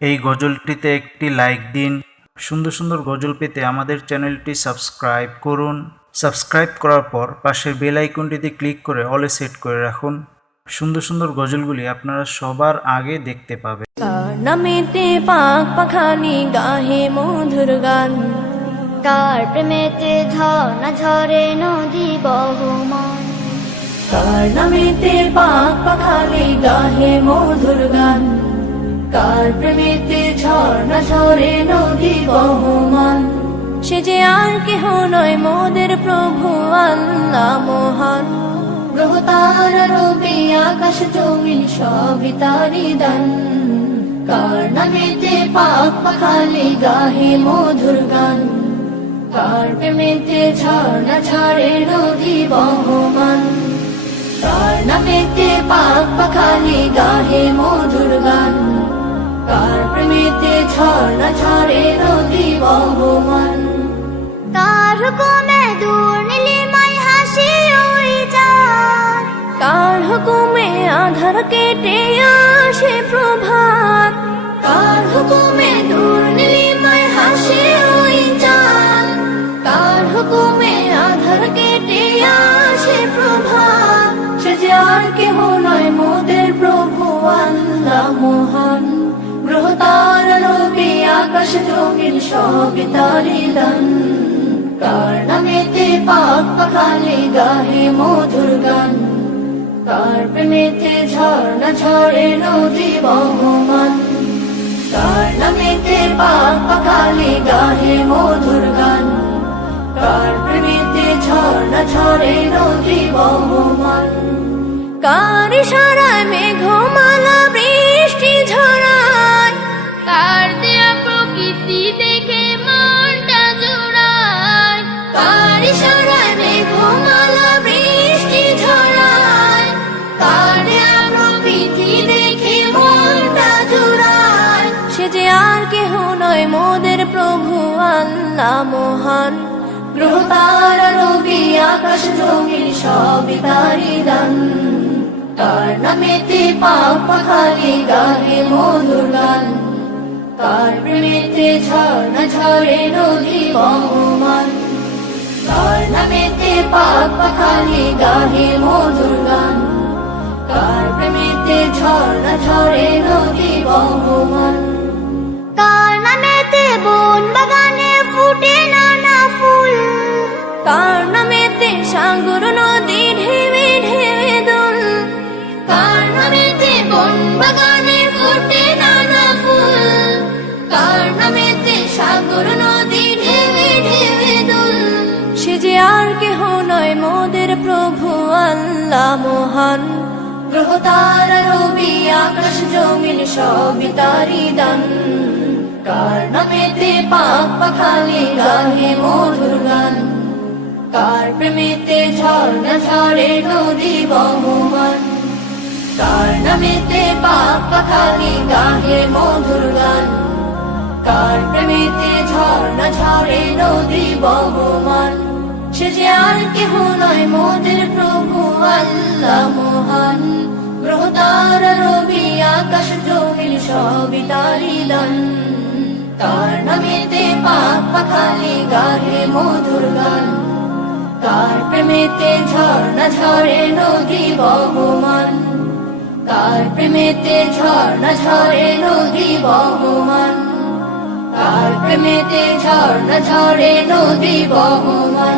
এই গজলটিতে একটি লাইক দিন। সুন্দর সুন্দর গজল পেতে আমাদের চ্যানেলটি সাবস্ক্রাইব করুন। সাবস্ক্রাইব করার পর পাশের বেল আইকনটিতে ক্লিক করে অলে সেট করে রাখুন। সুন্দর সুন্দর গজলগুলি আপনারা সবার আগে দেখতে পাবেন। কার নামেতে পাক পাখালি গাহে মধুর গান, কার প্রেমেতে ঝর্ণা ঝরে নদী বহমান, কার নামেতে পাক পাখালি গাহে মধুর গান, কার প্রেমেতে ঝর্ণা ঝরে নদী বহমান। সে যে আর কেহ নয় মোদের প্রভু আল্লাহ মহান। গ্রহ তারা রবি আকাশ জমিন সবই তারি দান, কার নামেতে পাক পাখালি গাহে মধুর গান, কার প্রেমেতে ঝর্ণা ঝরে নদী বহমান। কার নামেতে পাক পাখালি গাহে মধুর গান, কার প্রেমেতে ঝর্ণা ঝরে নদী বহমান। কার হুকুমে দূর নীলিমায় হাসি ওই চাঁদ, কার হুকুমে আধার কেটে আসে প্রভাত, কার হুকুমে দূর নীলিমায় হাসে ওই চাঁদ, কার হুকুমে আধার কেটে আসে প্রভাত। সে যে আর কেহ নয় মোদের প্রভু আল্লাহ মহান। গ্রহ তারা রবি আকাশ জমিন সবই তারি দান, কার নামেতে পাক পাখালি গাহে মধুর গান, কার প্রেমেতে ঝর্ণা ঝরে নদী বহমান। কার নামেতে পাক পাখালি গাহে মধুর গান, কার প্রেমেতে ঝর্ণা ঝরে নদী বহমান। কার ইশারায় মেঘমালা বৃষ্টি ঝরায়, কার দেয়া প্রকৃতি দেখে মনটা জোড়ায়, কার ইশারায় মেঘমালা বৃষ্টি ঝরায়, কার দেয়া প্রকৃতি দেখে মনটা জুড়ায়। সে যে আর কেহ নয় মোদের প্রভু আল্লাহ মহান। গ্রহ তারা রবি আকাশ জমিন সবই তারি দান, কার নামেতে পাক পাখালি গাহে মধুর গান, কার প্রেমেতে ঝর্ণা ঝরে নদী বহমান। কার নামেতে পাক পাখালি গাহে মধুর গান, কার প্রেমেতে ঝর্ণা ঝরে নদী বহমান। কার নামেতে বন বাগানে ফুটে নানা ফুল, কার নামেতে সাগর নদী ঢেউে ঢেউে দোল, কার নামেতে বন বাগানে ফুটে নানা ফুল, কার নামেতে সাগর নদী ঢেউে ঢেউে দোল। সে যে আর কেহ নয় মোদের প্রভু আল্লাহ মহান। গ্রহ তারা রবি আকাশ জমিন সবই তারি দান, কার নামেতে পাক পাখালি গাহে মধুর গান, কার প্রেমেতে ঝর্ণা ঝরে নদী বহমান। কার নামেতে পাক পাখালি গাহে মধুর গান, কার প্রেমেতে ঝর্ণা ঝরে নদী বহমান। সে যে আর কেহ নয় মোদের প্রভু আল্লাহ মহান। গ্রহ তারা রবি আকাশ জমিন সবই তারি দান, কার নামেতে পাক পাখালি গাহে মধুর গান, কার প্রেমেতে ঝর্ণা ঝরে নদী বহমান। কার প্রেমেতে ঝর্ণা ঝরে নদী বহমান, কার প্রেমেতে ঝর্ণা ঝরে নদী বহমান।